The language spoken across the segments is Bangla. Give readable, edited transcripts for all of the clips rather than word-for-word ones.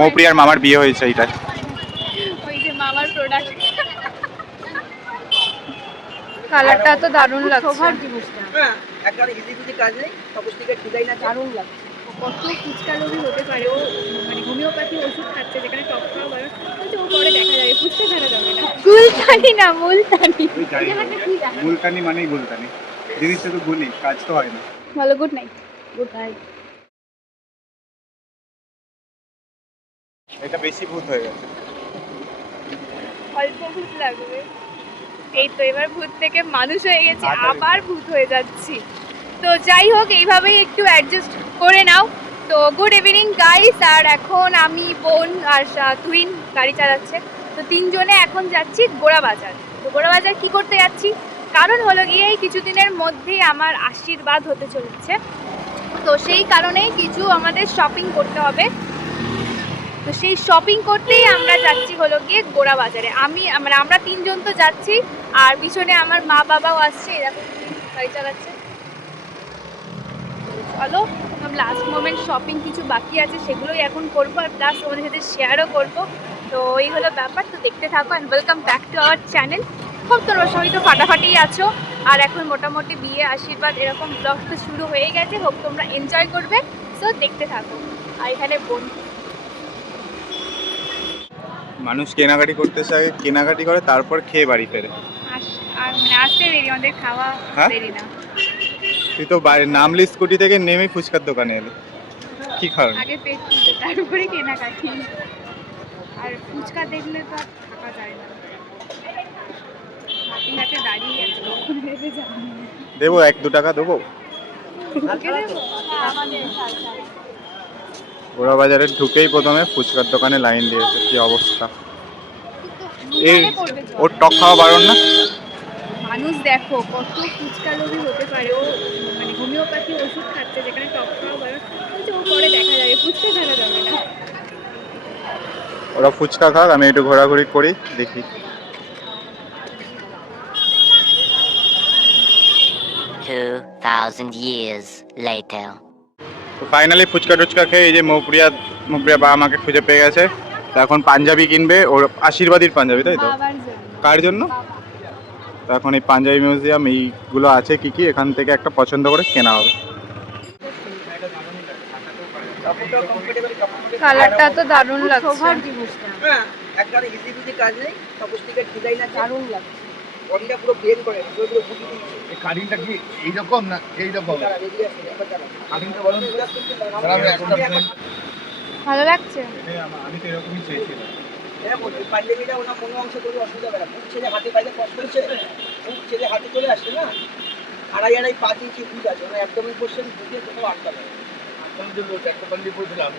মৌপ্রিয়ার মামার বিয়ে হয়েছে এইটা। ওই যে মামার প্রোডাক্ট। কালারটা তো দারুণ লাগছে। হ্যাঁ, একবার ইজি ইজি কাজ নেই, সবুজটিকে ডিজাইন আছে, দারুণ লাগছে। কত ফুচকা লোভী হতে পারে ও, মানে হোমিওপ্যাথি ওষুধ খাচ্ছে যেখানে টক খাওয়া বারণ, বলছে ও পরে দেখা যাবে, ফুচকা খাওয়া যাবে না। গুলতানি না, মুলতানি। মুলতানি মানেই গুলতানি, জিনিসটা তো গুলি, কাজ তো হয় না। ভালো, গুড নাইট। Good night. এটা বেশি ভূত হয়ে গেছে। অল্প ভূত লাগবে। এই তো এবার ভূত থেকে মানুষ হয়ে গেছে, আবার ভূত হয়ে যাচ্ছি। তো যাই হোক, এইভাবেই একটু অ্যাডজাস্ট করে নাও। তো গুড ইভিনিং গাইস, আর এখন আমি, বোন আর টুইন গাড়ি চালাচ্ছে। তো তিনজনে এখন যাচ্ছি গোড়াবাজার। তো গোড়াবাজার কি করতে যাচ্ছি, কারণ হলো গিয়ে এই কিছুদিনের মধ্যেই আমার আশীর্বাদ হতে চলেছে। তো সেই কারণেই কিছু আমাদের শপিং করতে হবে। তো সেই শপিং করতেই আমরা যাচ্ছি হলো গিয়ে গোড়াবাজারে। মানে আমরা তিনজন তো যাচ্ছি, আর পিছনে আমার মা বাবাও আসছে, এরকম গাড়ি চালাচ্ছে। চলো, লাস্ট মোমেন্ট শপিং কিছু বাকি আছে, সেগুলোই এখন করবো, আর প্লাস তোমাদের সাথে শেয়ারও করবো। তো এই হলো ব্যাপার। তো দেখতে থাকো and welcome back to our channel. খুব তোমরা সবাই তো ফাটাফাটি আছো, আর এখন মোটামুটি বিয়ে আশীর্বাদ এরকম ব্লগ তো শুরু হয়ে গেছে। হোক তোমরা এনজয় করবে, তো দেখতে থাকো। আর এখানে বোন, মানুষ কেনাকাটি করতে চায়, কেনাকাটি করে তারপর খেয়ে বাড়ি ফেরে। আর মানে আসতে দেরি, আমাদের খাওয়া দেরি না। তুই তো নামলি স্কুটি থেকে নেমে ফুচকার দোকানে এলি, কি খাওয়া? আগে পেট পুজো, তারপরে কেনাকাটি। আর ফুচকা দেখলে তো আর থাকা যায় না, হাতে হাতে দাঁড়িয়ে আছে, কখন দেবে জানি না। দেবো 1-2 টাকা দেবো। গোড়া বাজারে ঢুকেই প্রথমে ফুচকার দোকানে লাইন দিয়েছে, কি অবস্থা। ওর টক খাওয়া বারণ না? মানুষ দেখো কত ফুচকা লোভী হতে পারে ও, মানে হোমিওপ্যাথি ওষুধ খাচ্ছে যেখানে টক খাওয়া বারণ, বলছে ও পরে দেখা যাবে, ফুচকা খাওয়া যাবে না। ওরা ফুচকা খাক, আমি একটু ঘোরাঘুরি করি, দেখি। 2000 years later. তো ফাইনালি ফুচকা টুচকা খেয়ে এই যে মৌপ্রিয়া বা আমাকে খুঁজে পেয়ে গেছে। তো এখন পাঞ্জাবি কিনবে, ওর আশীর্বাদীর পাঞ্জাবি, তাই তো? বাবার জন্য। কার জন্য? তো এখন এই পাঞ্জাবি মিউজিয়াম এইগুলো আছে কি কি, এখান থেকে একটা পছন্দ করে কেনা হবে। কালারটা তো দারুণ লাগছে। হ্যাঁ, একবার ইজি ইজি কাজ নেই, সবুজটিকে ডিজাইন আছে, দারুণ লাগছে। বডিটা পুরো প্লেন করে, পুরো বুঝি দিচ্ছে। এই কাটিংটা কি এইরকম না এইরকম? কাটিংটা বলুন তো। ভালো লাগছে। আমি তো এরকমই চেয়েছিলাম। এরকম পাঞ্জাবিটা ওনার কোনো অংশে কোনো অসুবিধা হবে না, বুক ছেড়ে হাতে পাইলে কষ্ট হচ্ছে, বুক ছেড়ে হাতে চলে আসছে না। 2.5 ইঞ্চি বুক আছে, ওনার একদমই কোশ্চেন বুঝে কোথাও আটকাবে না। আমি যে একটা পাঞ্জাবি পরেছিলাম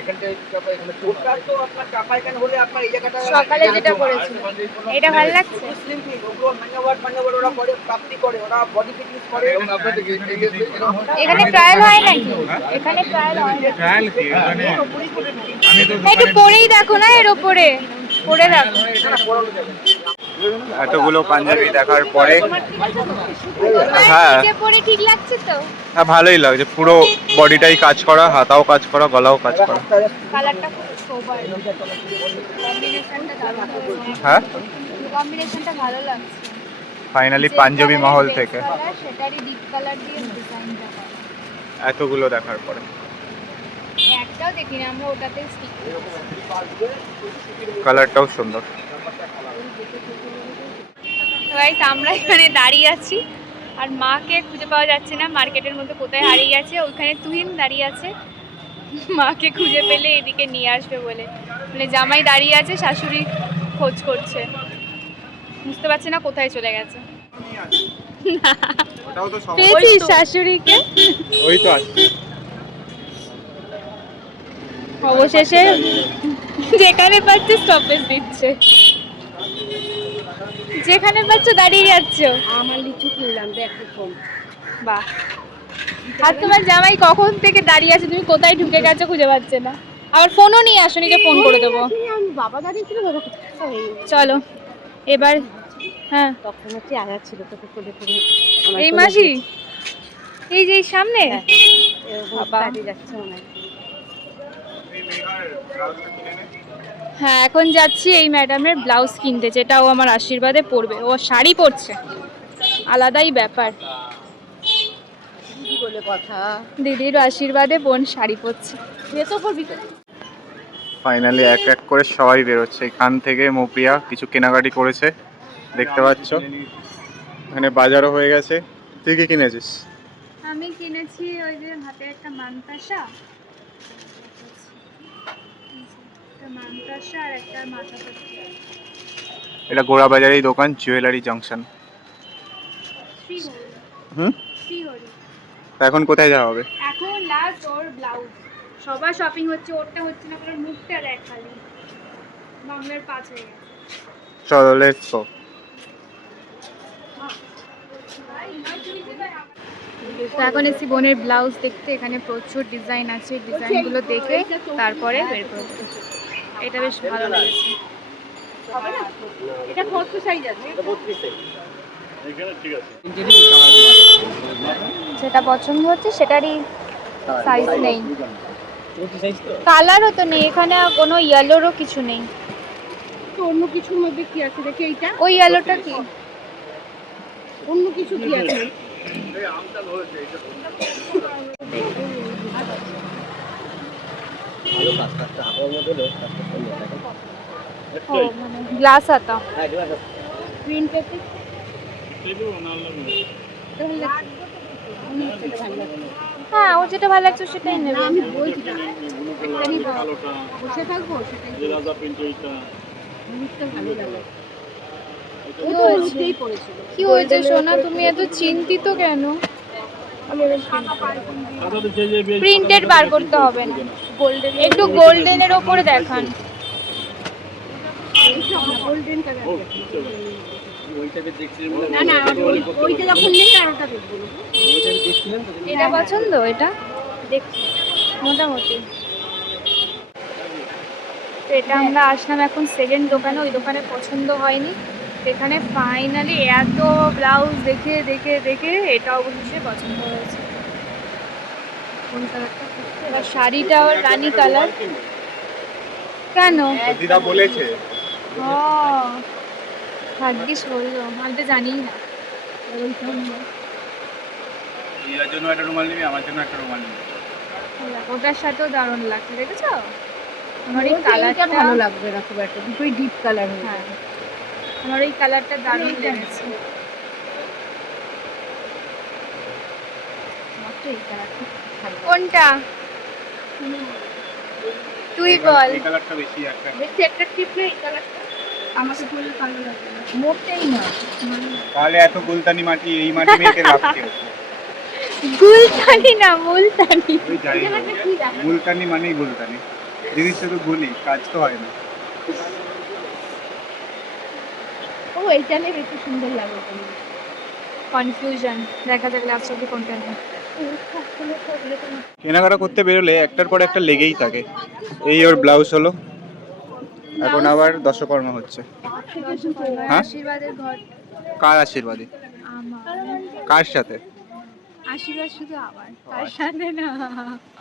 এখানটা চাপা, এখানে ওটা তো আপনার চাপা এখানে হলে আপনার এই জায়গাটা সকালে যেটা করেছিল এটা ভালো লাগছে। স্লিমফিট, ওগুলো মান্যবার ওরা করে, প্রাপ্তি করে, ওরা বডি ফিটনেস করে। এবং আপনাদের এখানে ট্রায়াল হয় নাকি? এখানে ট্রায়াল হয় না? ট্রায়াল কি মানে আমি তো একটু পরেই দেখো না, এর উপরে পরে দেখো। এতগুলো পাঞ্জাবি দেখার পরে হ্যাঁ নিচে পরে ঠিক লাগছে তো? হ্যাঁ ভালোই লাগছে, পুরো বডিটাই কাজ করা, হাতাও কাজ করা, গলাও কাজ করা। কালারটা খুব সোবার, কম্বিনেশনটা দারুণ হয়েছে। হ্যাঁ কম্বিনেশনটা ভালো লাগছে। ফাইনালি পাঞ্জাবি মহল থেকে সেটারই ডিপ কালার দিয়ে ডিজাইনটা করা। এতগুলো দেখার পরে একটাও দেখিনি আমরা, ওটাতেই স্টিক কালারটাও সুন্দর। গাইস আমরা এখানে দাঁড়িয়ে আছি, আর মাকে খুঁজে পাওয়া যাচ্ছে না, মার্কেটের মধ্যে কোথায় হারিয়ে গেছে। ওইখানে তুহিন দাঁড়িয়ে আছে, মাকে খুঁজে পেলে এদিকে নিয়ে আসবে বলে। মানে জামাই দাঁড়িয়ে আছে, শাশুড়ি খোঁজ করছে, বুঝতে পারছে না কোথায় চলে গেছে। পেয়েছিস শাশুড়িকে? ওই তো আছে অবশেষে যেখানে পাচ্ছে স্টপেজ দিচ্ছে, যেখানে পাচ্ছ দাঁড়িয়ে যাচ্ছ। আমার লিচু কিনলাম, দেখো কম। বাহ, আর তোমার জামাই কখন থেকে দাঁড়িয়ে আছে, তুমি কোথায় ঢুকে গেছো খুঁজে পাচ্ছে না। আবার ফোনও নিয়ে আসোনি যে ফোন করে দেবো। আমি বাবা দাঁড়িয়ে ছিল, বাবা চলো এবার, হ্যাঁ তখন হচ্ছে আয়া ছিল, তোকে কোলে করে এই মাসি, এই যে এই সামনে। দাঁড়িয়ে যাচ্ছে মনে হয়। হ্যাঁ, এখন যাচ্ছি এই ম্যাডামের ব্লাউজ কিনতে, যেটা ও আমার আশীর্বাদে পরবে। ও শাড়ি পরছে, আলাদাই ব্যাপার। দিদি বলে কথা, দিদির আশীর্বাদে বোন শাড়ি পরছে। এ তো করবি তো। ফাইনালি এক এক করে সবাই বেরোচ্ছে এখান থেকে। মৌপ্রিয়া কিছু কেনাকাটি করেছে দেখতে পাচ্ছ, এখানে বাজারও হয়ে গেছে। তুই কি কিনেছিস? আমি কিনেছি ওই যে হাতে একটা মানতাসা, আর একটা মাথা পট্টি। এটা গোড়াবাজারেই দোকান, জুয়েলারি জাংশন। শ্রীহরি। হুম, শ্রীহরি। তা এখন কোথায় যাওয়া হবে? এখন লাস্ট ওর ব্লাউজ। সবার শপিং হচ্ছে, ওরটা হচ্ছে না, কারণ মুখটা দেখ খালি বাংলার 5 হয়ে গেছে। চলো লেটস গো। তো এখন এসেছি বোনের ব্লাউজ দেখতে। এখানে প্রচুর ডিজাইন আছে, ডিজাইনগুলো দেখে তারপরে বের করবো। এটা বেশ ভালো লেগেছে। এটা কত সাইজ আছে? যেটা পছন্দ হচ্ছে সেটারই সাইজ নেই, কালারও তো নেই এখানে, কোনো ইয়েলোরও কিছু নেই। তো অন্য কিছুর মধ্যে কি আছে দেখি, এইটা ওই ইয়েলোটা কি? অন্য কিছু কি আছে? ও মানে গ্লাস আতা। প্রিন্টেড হ্যাঁ, ওর যেটা ভালো লাগছে সেটাই নেবে। আমি বলছি না, একটাই বসে থাকবো, সেটাই জিনিসটা ভালো লাগে। ও তো হলুদেই পড়েছিল। কি হয়েছে সোনা, তুমি এত চিন্তিত কেন? প্রিন্টেড বার করতে হবে না, গোল্ডেন, একটু গোল্ডেনের ওপরে দেখান। গোল্ডেন কালার না না, ওইটা যখন নেই আর ওটা দেখবো। এটা পছন্দ, এটা দেখছি মোটামুটি। তো এটা আমরা আসলাম এখন সেকেন্ড দোকানে, ওই দোকানে পছন্দ হয়নি। এখানে ফাইনালি এত ব্লাউজ দেখে দেখে দেখে এটা অবশ্যই পছন্দ হয়েছে। কোন কালারটা? এবার শাড়িটাও রানী কালার। কেন? দিদা বলেছে। ও ভাগ্যিস বললো, আমি তো জানিই না। দিদার জন্য একটা রুমাল নিবি, আমার জন্য একটা রুমাল নিবি। ওটার সাথেও দারুণ লাগছে, দেখেছো? আমার এই এইটা কালারটা ভালো লাগবে না খুব একটা, দুটোই ডিপ কালার হয়ে হ্যাঁ, যাবে। আমার এই কালারটা দারুণ লেগেছে। আমার তো এই কালারটা ভালো লাগে। কোনটা তুই বল? এই কালারটা বেশি একটা। দেখতে অ্যাট্রাকটিভ না এই কালারটা? আমাকে পরলে ভালো লাগবে না, মোটেই না। তাহলে এত গুলতানি মাটি, এই মাটি মেয়েকে লাভ কি? গুলতানি না, মুলতানি। ওই যাই হোক, গুলতানি মানেই গুলতানি, জিনিসটা তো গুলি, কাজ তো হয় না। ও এইটা নিয়ে বেশি সুন্দর লাগে। কনফিউশন, দেখা যাক লাস্ট অবধি কোনটা নেই। কেনাকাটা করতে বেরোলে একটার পর একটা লেগেই থাকে। এই ওর ব্লাউজ হলো, এখন আবার দশকর্ম হচ্ছে। হ্যাঁ? আশীর্বাদের ঘর। কার আশীর্বাদী? আমার কার সাথে? আশীর্বাদ শুধু আমার, তার সাথে না।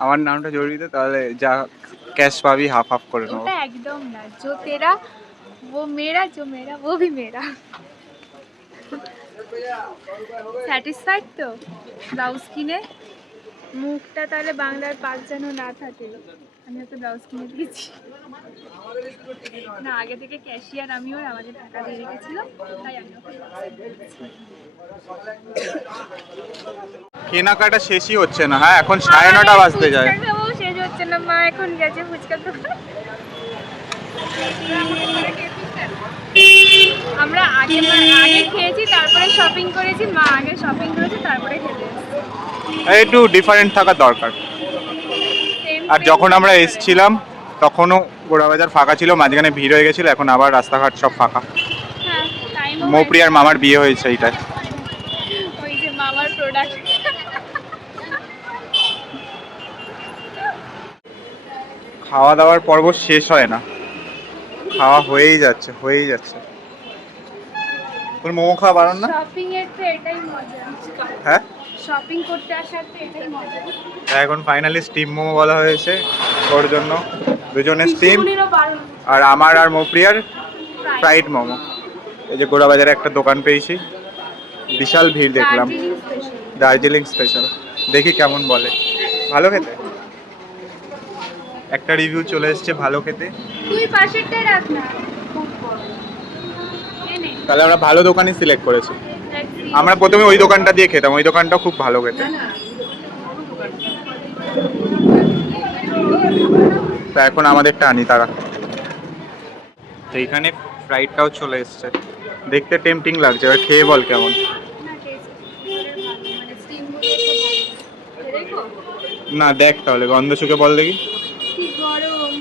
আমার নামটা জড়িয়ে দে, তাহলে যা ক্যাশ পাবি হাফ হাফ করে নেবো। ওটা একদম না, जो तेरा वो मेरा, जो मेरा वो भी मेरा। স্যাটিসফাইড তো ব্লাউজ কিনে? মুখটা তাহলে বাংলার 5 যেন না থাকে। আমি একটা ব্লাউজ কিনে দিয়েছি না, আগে থেকে ক্যাশিয়ার আমিও আমাদের টাকা দিয়ে রেখেছিল, তাই আমি ওকে কেনাকাটা শেষই হচ্ছে না। হ্যাঁ, এখন 9:30 বাজতে যায়। ফুচকা খাবো, শেষ হচ্ছে না। মা এখন গেছে ফুচকা দোকান। আমরা আগে খেয়েছি, তারপরে শপিং করেছি। মা আগে শপিং করেছে, তারপরে খেতে এসেছি। একটু ডিফারেন্ট থাকা দরকার। Same আর same যখন আমরা খাবার। এসেছিলাম তখনও গোড়াবাজার ফাঁকা ছিল, মাঝখানে ভিড় হয়ে গেছিল, এখন আবার রাস্তাঘাট সব ফাঁকা। হ্যাঁ, টাইমও মৌপ্রিয়ার মামার বিয়ে হয়েছে এইটাই। ওই যে মামার প্রোডাক্ট। খাওয়া দাওয়ার পর্ব শেষ হয় না, খাওয়া হয়েই যাচ্ছে। তোর মোমো খাওয়া বারণ না? শপিং এর তো এটাই মজা। হ্যাঁ, শপিং করতে আসার তো এটাই মজা। এখন ফাইনালি স্টিম মোমো বলা হয়েছে ওর জন্য, দুজনে স্টিম, শিশুমনিরও বারণ। আর আমার আর মৌপ্রিয়ার ফ্রাইড মোমো। এই যে গোড়াবাজারে একটা দোকান পেয়েছি, বিশাল ভিড় দেখলাম, দার্জিলিং স্পেশাল। দার্জিলিং স্পেশাল। দেখি কেমন বলে। ভালো খেতে, একটা রিভিউ চলে এসেছে ভালো খেতে। তুই পাশেরটাই রাখ না। এনে তাহলে আমরা ভালো দোকানই সিলেক্ট করেছি। ট্যাক্সি। আমরা প্রথমে ওই দোকানটা দিয়ে খেতাম, ওই দোকানটা খুব ভালো খেতে। তা এখন আমাদেরটা আনি তারা। তো এইখানে ফ্রাইডটাও চলে এসছে, দেখতে টেম্পটিং লাগছে, এবার খেয়ে বল কেমন। না টেস্ট মানে স্টিম গুলো তো ভালো। দেখো না দেখ তাহলে গন্ধ শুকে বল দেখি। কি গরম।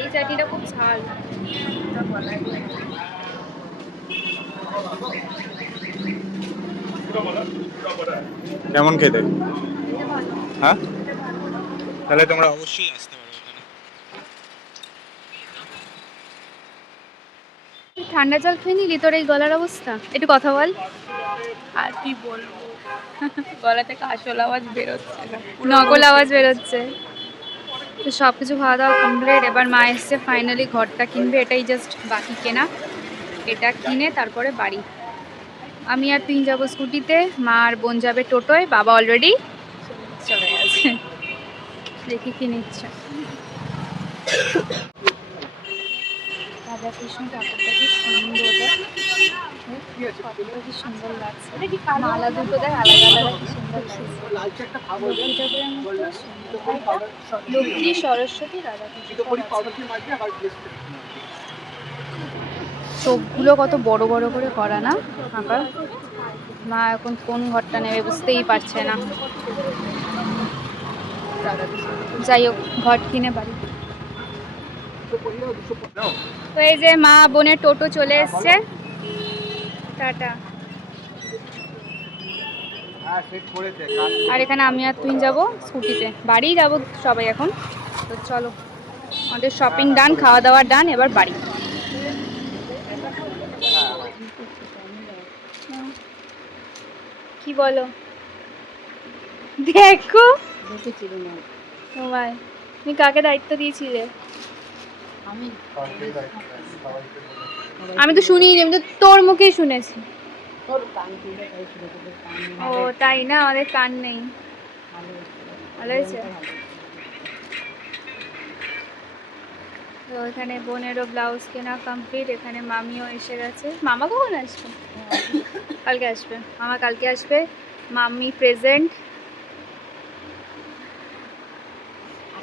এই চাটনিটা খুব ঝাল। কেমন খেতে? হ্যাঁ, তাহলে তোমরা অবশ্যই আসতে পারো এখানে। ঠান্ডা জল খেয়ে নিলি, তোর এই গলার অবস্থা, একটু কথা বল। আর কি বলবো, গলা থেকে আসল আওয়াজ বেরোচ্ছে না। নকল আওয়াজ বেরোচ্ছে। তো সব কিছু খাওয়া দাওয়া কমপ্লিট, এবার মা এসছে ফাইনালি ঘরটা কিনবে, এটাই জাস্ট বাকি কেনা। এটা কিনে তারপরে বাড়ি। আমি আর তুই যাবো স্কুটিতে, মা আর বোন যাবে টোটোয়, বাবা অলরেডি চলে গেছে। দেখি কি নিচ্ছে। রাধা কৃষ্ণ ঠাকুরটা কি সুন্দর, কতটা কি সুন্দর লাগছে। মালা দুটো দেখ আলাদা আলাদা, কি সুন্দর লাগছে। লক্ষ্মী ঠাকুরের মতো সুন্দর। লক্ষ্মী, সরস্বতী, রাধা কৃষ্ণ। চোখগুলো কত বড় বড় করে করা না আঁকা। মা এখন কোন ঘরটা নেবে বুঝতেই পারছে না। যাই হোক, ঘর কিনে বাড়ি। তো এই যে মা বোনের টোটো চলে এসছে, টাটা। আর এখানে আমি আর তুই যাবো স্কুটিতে, বাড়ি যাবো সবাই এখন। তো চলো, আমাদের শপিং ডান, খাওয়া দাওয়া ডান, এবার বাড়ি। কি বলো, দেখো তোমায় তুমি কাকে দায়িত্ব দিয়েছিলে? আমি তো শুনিনি, আমি তো তোর মুখেই শুনেছি। ও তাই না, আমাদের কান নেই। ভালো হয়েছে। তো এখানে বোনেরও ব্লাউজ কেনা কমপ্লিট, এখানে মামিও এসে গেছে। মামা কখন আসবে? কালকে আসবে মামা, কালকে আসবে। Mummy present.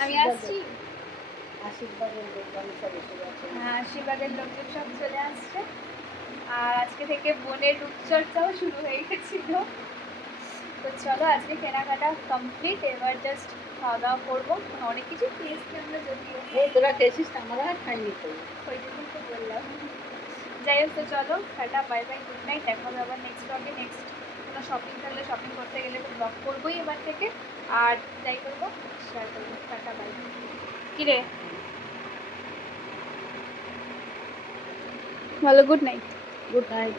আমি আসছি। হ্যাঁ, আশীর্বাদের লোকজন সব চলে আসছে। আর আজকে থেকে বোনের রূপচর্চাও শুরু হয়ে গেছিল। তো চলো, আজকে কেনাকাটা কমপ্লিট, এবার জাস্ট খাওয়া দাওয়া করবো। অনেক কিছু খেয়েছি আমরা, যদিও তোরা খেয়েছিস, আমরা খাইনি তো। ওই জন্যই তো বললাম। যাই হোক, তো চলো, tata, bye bye, good night. দেখা হবে আবার নেক্সট ব্লগে। নেক্সট কোনো শপিং থাকলে, শপিং করতে গেলে তো ব্লগ করবোই এবার থেকে। আর যাই করবো শেয়ার করবো। Tata, bye. কিরে বলো, গুড নাইট। Good night.